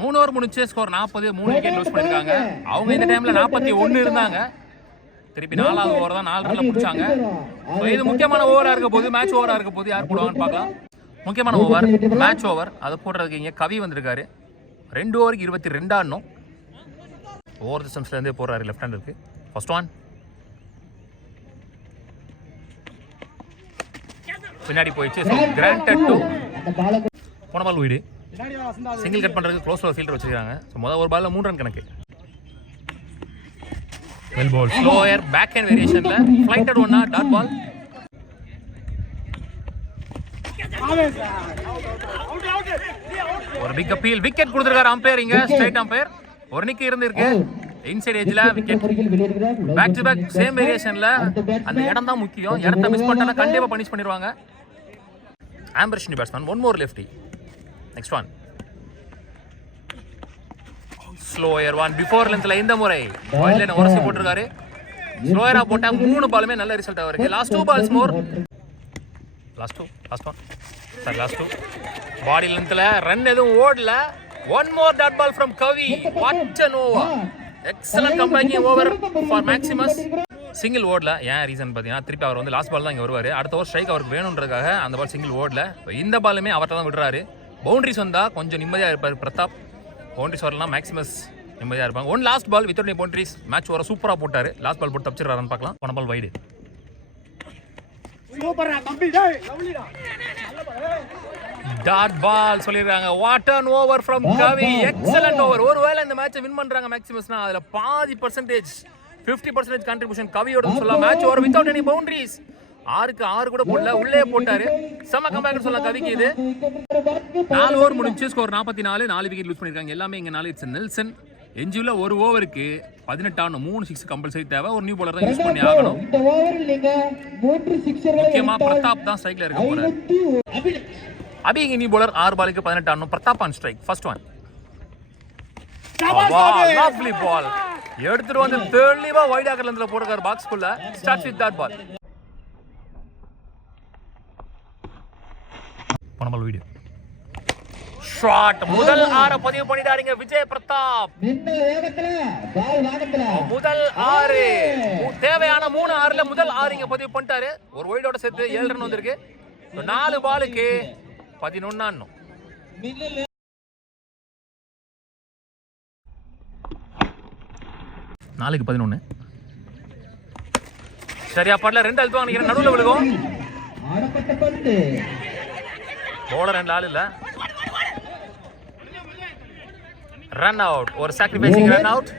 3 over முடிச்சு score 40, 3 wicket lose பண்ணிருக்காங்க. அவங்க இந்த டைம்ல 41 இருந்தாங்க. திருப்பி 4வது ஓவர் தான் 4 ரன்ல முடிச்சாங்க. இது முக்கியமான ஓவரா இருக்க போது, மேட்ச் ஓவரா இருக்க போது யார் போடுவாங்கன்னு பார்க்கலாம். முக்கியமான ஓவர், மேட்ச் ஓவர். அதை போடுறதுக்கு இங்கே கவி வந்திருக்காரு. 2 ஓவருக்கு 22 ஆடணும். ஓவர் டிஸ்டன்ஸ்ல இருந்தே போறாரு லெஃப்ட் ஹேண்டருக்கு. ஃபர்ஸ்ட் ஒன் பின்னாடி போயிடுச்சு. கிராண்டட் டு போன பால் வீடு. சிங்கிள் கட் பண்றதுக்கு க்ளோஸ் ஃபீல்டர் வச்சிருக்காங்க. முதல் ஒரு பால்ல 3 ரன் கணக்கு. Well ball slower back hand வேரியேஷன்ல ஃளைட்டட் ஒன்னா டாட் பால். ஒரு பிக் அப்பீல், விக்கெட் கொடுத்திருக்காரு அம்பையர். இங்க ஸ்ட்ரைட் அம்பையர். ஒரு நிக்கு இருந்திருக்கு இன்சைட் எட்ஜ்ல wicket. Back to back same வேரியேஷன்ல. அந்த இடம் தான் முக்கியம். இடத்தை மிஸ் பண்ணா கண்டிப்பா பனிஷ் பண்ணிடுவாங்க. ஆம்பர்ஷனி batsman. One more lefty. Next one slower one before லென்த்ல இந்த முறை வைட் லைன் உரசி போட்டிருக்காரு. ஸ்லோயரா போட்டா 3 பாலுமே நல்ல ரிசல்ட் ஆகுது. Last 2 balls more. Last two body லென்த்ல ரன் எதுவும் ஓடல. One more dot ball from Kavi. What an over. Excellent comebacking over for Maximus. Single ஓடல. ஏன் ரீசன் பார்த்தீங்கன்னா திருப்பி அவர் வந்து லாஸ்ட் பால் தான் இங்கே வருவார். அடுத்த ஓவர் ஸ்ட்ரைக் அவருக்கு வேணுன்றதுக்காக அந்த பால் சிங்கிள் ஓடல. இந்த பாலுமே அவர்கிட்ட தான் விடுறாரு. பவுண்டரிஸ் வந்தால் கொஞ்சம் நிம்மதியாக இருப்பார் பிரதாப். பவுண்டரிஸ் வரலாம் மேக்ஸிமஸ் நிம்மதியாக இருப்பாங்க. One last ball without any boundaries. Match over சூப்பராக போட்டார். லாஸ்ட் பால் போட்டு தப்பிச்சிடறாருன்னு பார்க்கலாம். போன பால் வைடு. டாட் பால் சொல்லிருக்காங்க. What an over from Kavi. Excellent over. ஒருவேளை இந்த மேட்சை வின் பண்றாங்க மேக்ஸிமஸ்னா அதுல பாதி பர்சன்டேஜ் 50% கான்ட்ரிபியூஷன் கவியோட சொல்லலாம். Match over without any boundaries. 6க்கு 6 கூட போடல, உள்ளே போட்டாரு. செம கம்பேக் சொல்லலாம் கவிக்கு. இது 4 ஓவர் முடிஞ்சு ஸ்கோர் 44, 4 விக்கெட் லூஸ் பண்ணிருக்காங்க. எல்லாமே இங்க 4 இட்ஸ் நெல்சன். எஞ்சியுள்ள ஒரு ஓவருக்கு 18 ஆடணும். 3 6 கம்பல்சரி தேவை. ஒரு நியூ பாலர் தான் யூஸ் பண்ணி ஆகணும். முக்கியமா பிரதாப் தான் ஸ்ட்ரைக்ல இருக்க போறாரு. அபி இங்க நியூ பாலர் 6 பாலுக்கு 18 ஆடணும். Pratap on strike. First one lovely ball எடுத்துட்டு வந்து தெளிவா வைட் ஆக்கர்ல போடுறாரு பாக்ஸ்குள்ள. Start with that ball. போன பால் வீடியோ ஷாட். முதல் 6 பதிவு பண்ணிட்டாருங்க விஜய் பிரதாப். முதல் 6 தேவையான 3 6ல முதல் 6 இங்க பதிவு பண்ணிட்டாரு. ஒரு வைடோட சேர்த்து 7 ரன் வந்திருக்கு. 4 பாலுக்கு 11 ஆடணும். 4க்கு 11. சரியா படல. 2 அழுத்துவாங்க நினைக்கிறேன். நடுவில் விழுகும். போல 2 ஆள் இல்ல. Run out. ஒரு சாக்ரிஃபைசிங் ரன் அவுட்.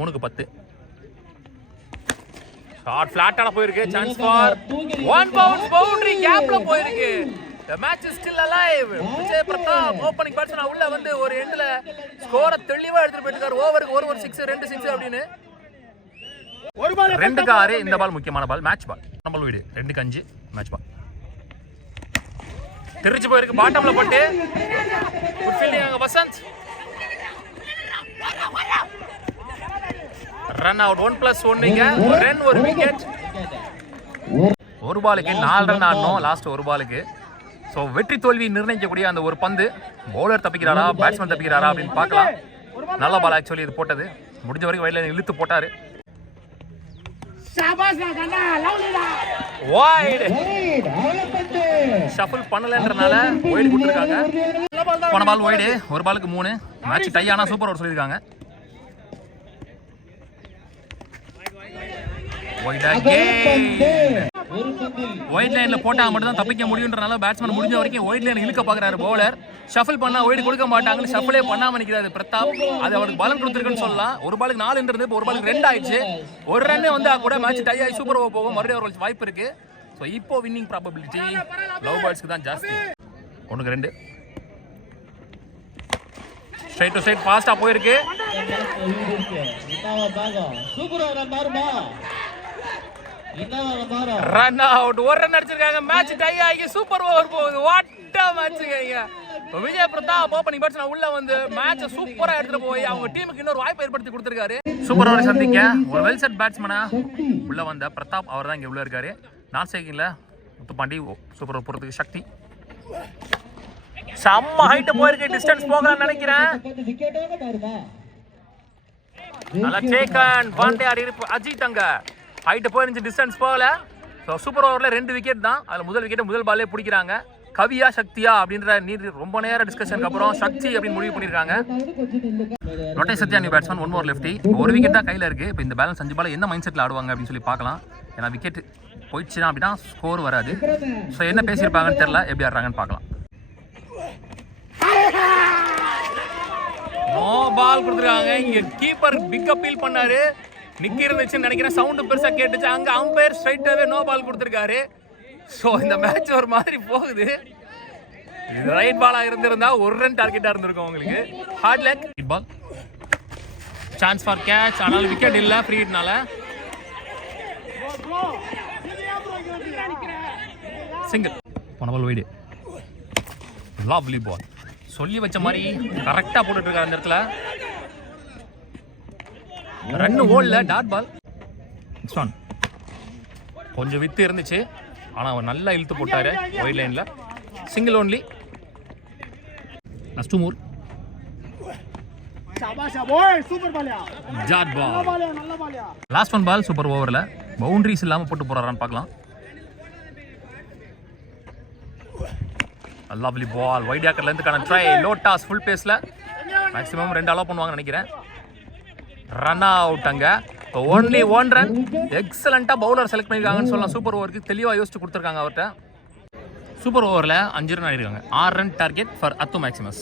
3க்கு 10. ஷாட் ஃபிளாட்டான போயிருக்கு. சான்ஸ் ஃபார் 1 பவுன்ஸ் பவுண்டரி கேப்ல போயிருக்கு. The match is still alive. Vijay Pratap opening batsman உள்ள வந்து ஒரு எண்ட்ல ஸ்கோரை தெளிவா எடுத்துட்டு போயிட்டாரு. ஓவருக்கு ஒரு 6 2 6 அப்படினு. 2க்கு 6. இந்த பால் முக்கியமான பால். மேட்ச் பால். நம்ம வீடு 2க்கு 5 மேட்ச் பால். திருச்சி போயிருக்கு. பாட்டம்ல பட்டு குட் ஃபீல்டிங் அங்க வசந்த். Run out. 1+1 இங்க. ஒரு ரன் ஒரு விக்கெட். ஒரு பாலுக்கு 4 ரன் ஆடணும். லாஸ்ட் ஒரு பாலுக்கு. ஸோ வெற்றி தோல்வி நிர்ணயிக்கக்கூடிய அந்த ஒரு பந்து. பவுலர் தப்பிக்கிறாரா பேட்ஸ்மேன் தப்பிக்கிறாரா அப்படின்னு பார்க்கலாம். நல்ல பால் ஆக்சுவலி இது போட்டது. முடிஞ்ச வரைக்கும் வைட்ல இழுத்து போட்டாரு. வைட் ஷஃபிள் பண்ணலன்றனால வைட் கொடுத்துருக்காங்க. போன பால் வைடு. ஒரு பாலுக்கு 3. மேட்ச் டை ஆனா சூப்பர் ஓவர் சொல்லியிருக்காங்க. ஒயிட் லைன்ல போட்டா மட்டும் தான் தப்பிக்க முடியும்ன்றனால பேட்ஸ்மேன் முடிஞ்ச வரைக்கும் ஒயிட் லைன் இழுக்க பாக்குறாரு பவுலர். ஷஃபிள் பண்ணா ஒயிட் கொடுக்க மாட்டாங்கன்னு ஷஃபிளே பண்ணாம நிக்கிறாரு பிரதாப். அது அவருக்கு பலன் கொடுத்துருக்குன்னு சொல்லலாம். ஒரு பாலுக்கு 4 இருந்தது, இப்போ ஒரு பாலுக்கு 2 ஆயிடுச்சு. ஒரு ரன் வந்தா கூட மேட்ச் டை ஆகி சூப்பர் ஓவர் போகும். மறுபடியும் ஒரு வாய்ப்பு இருக்கு. ஸோ இப்போ வின்னிங் ப்ராபபிலிட்டி லவ் பேர்ட்ஸ்க்கு தான் ஜாஸ்தி. 1க்கு 2. ஸ்ட்ரைட் டு ஸ்ட்ரைட் ஃபாஸ்டா போயிருக்கு. Run out. ஒரு ரன் அடிச்சிருக்காங்க. மேட்ச் டை ஆகி சூப்பர் ஓவர் போகுது. வாட் அ மேட்ச்ங்க. விஜய் பிரதாப் ஓப்பனிங் பேட்ஸ்மேன் உள்ள வந்து மேட்சை சூப்பரா எடுத்துட்டு போய் அவங்க டீமுக்கு இன்னொரு வாய்ப்பு ஏற்படுத்தி கொடுத்திருக்காரு. சூப்பர் ஓவர் சந்திக்க ஒரு வெல் செட் பேட்ஸ்மேனா உள்ள வந்த பிரதாப் அவர் தான் இங்க உள்ள இருக்காரு. நான் சேக்கிங்ல முத்துப்பாண்டி சூப்பர் ஓவர் போறதுக்கு சக்தி. செம்ம ஹைட் போயிருக்கு, டிஸ்டன்ஸ் போகலாம்னு நினைக்கிறேன். நல்லா டேக்கன் பாண்டே ஆடி அஜித் அங்க ஹைட் போயிருந்துச்சு, டிஸ்டன்ஸ் போகல. ஸோ சூப்பர் ஓவரில் 2 விக்கெட் தான். அதில் முதல் விக்கெட்டை முதல் பாலே பிடிக்கிறாங்க. கவியா சக்தியா அப்படின்ற ரொம்ப நேரம் டிஸ்கஷனுக்கு அப்புறம் சக்தி அப்படின்னு முடிவு பண்ணியிருக்காங்க. ரொட்டை Sathya new batsman, 1 more lefty. ஒரு விக்கெட் தான் கையில் இருக்குது. இப்போ இந்த பேலன்ஸ் 5 பால் என்ன மைண்ட் செட்டில் ஆடுவாங்க அப்படின்னு சொல்லி பார்க்கலாம். ஏன்னா விக்கெட் போயிடுச்சுன்னா அப்படின்னா ஸ்கோர் வராது. ஸோ என்ன பேசியிருப்பாங்கன்னு தெரியல, எப்படி ஆடுறாங்கன்னு பார்க்கலாம். நோ பால் கொடுத்துருக்காங்க. இங்கே கீப்பர் பிக் அப்பீல் பண்ணாரு, நிக்கி இருந்துச்சுன்னு நினைக்கிறேன். சவுண்டு பெருசாக கேட்டுச்சு. அங்கே அம்பையர் ஸ்ட்ரைட்டாகவே நோ பால் கொடுத்துருக்காரு. ஸோ இந்த மேட்ச் ஒரு மாதிரி போகுது. இது ரைட் பாலாக இருந்திருந்தா 1 ரன் டார்கெட்டாக இருந்திருக்கும் உங்களுக்கு. Hard leg ball, chance for catch. ஆனால் விக்கெட் இல்லை ஃப்ரீட்னால. சிங்கிள் போன பால் வைடு. லவ்லி பால், சொல்லி வச்ச மாதிரி கரெக்டாக போட்டுட்டு இருக்காரு அந்த இடத்துல. ரன் ஓடல, டாட் பால். கொஞ்சம் வித்து இருந்துச்சு, ஆனால் அவர் நல்லா இழுத்து போட்டாரு ஒயிட் லைனில். Single only. Last 2 more. Dot ball. Last 1 ball super ஓவரில் பவுண்டரிஸ் இல்லாமல் போட்டு போறாரான்னு பார்க்கலாம். லவ்லி பால், வைட் யாக்கர்லேருந்துக்கான ட்ரை. லோ டாஸ் ஃபுல் பேஸில் மேக்ஸிமம் 2 அலோவ் பண்ணுவாங்கன்னு நினைக்கிறேன். Run out. அங்கே ஒன்லி 1 ரன். எக்ஸலண்ட்டாக பவுலர் செலக்ட் பண்ணியிருக்காங்கன்னு சொல்லலாம். சூப்பர் ஓவருக்கு தெளிவாக யோசிச்சு கொடுத்துருக்காங்க அவர்கிட்ட. சூப்பர் ஓவரில் 5 ரன் ஆகிருக்காங்க. 6 ரன் டார்கெட் ஃபார் அத்து மேக்ஸிமஸ்.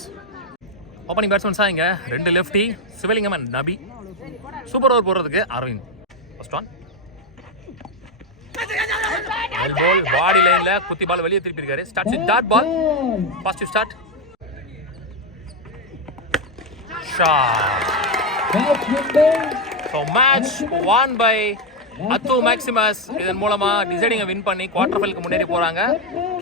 ஓப்பனிங் பேட்ஸ்மேன்ஸாக இங்கே 2 lefty, Sivalingam and Nabi. Super over போடுறதுக்கு Aravind. First one ball, body லைனில் குத்தி பால் வெளியே திருப்பியிருக்காரு. Start with dot ball. Positive start. So match won by அத்து மேக்ஸிமஸ். இதன் மூலமாக டிசைடிங்கை வின் பண்ணி குவார்டர் ஃபைனலுக்கு முன்னேறி போகிறாங்க.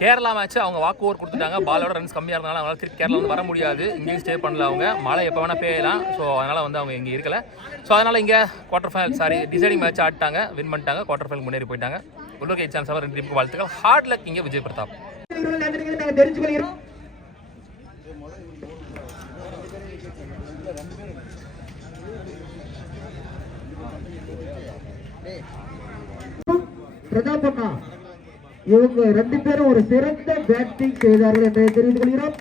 கேரளா மேட்ச் அவங்க வாக் ஓவர் கொடுத்துட்டாங்க. பாலோட ரன்ஸ் கம்மியாக இருந்தாலும் அவங்களால திருப்பி கேரளா வந்து வர முடியாது. இங்கேயும் ஸ்டே பண்ணல அவங்க. மழை எப்போ வேணால் பெய்யலாம். ஸோ அதனால் வந்து அவங்க இங்கே இருக்கல. ஸோ அதனால் இங்கே குவார்டர் ஃபைனல் டிசைடிங் மேட்ச் ஆடிட்டாங்க, வின் பண்ணிட்டாங்க, குவார்டர் ஃபைனல் முன்னேறி போயிட்டாங்க. உள்ளூர் சான்ஸ் 2 டீமுக்கு வாழ்த்துக்கள். ஹார்ட் லக் இங்கே விஜய் பிரதாப். பிரதாப் அண்ணா இவங்க 2 பேரும் ஒரு சிறந்த பேட்டிங் செய்தார்கள் என்று தெரிவித்துக் கொள்கிறோம்.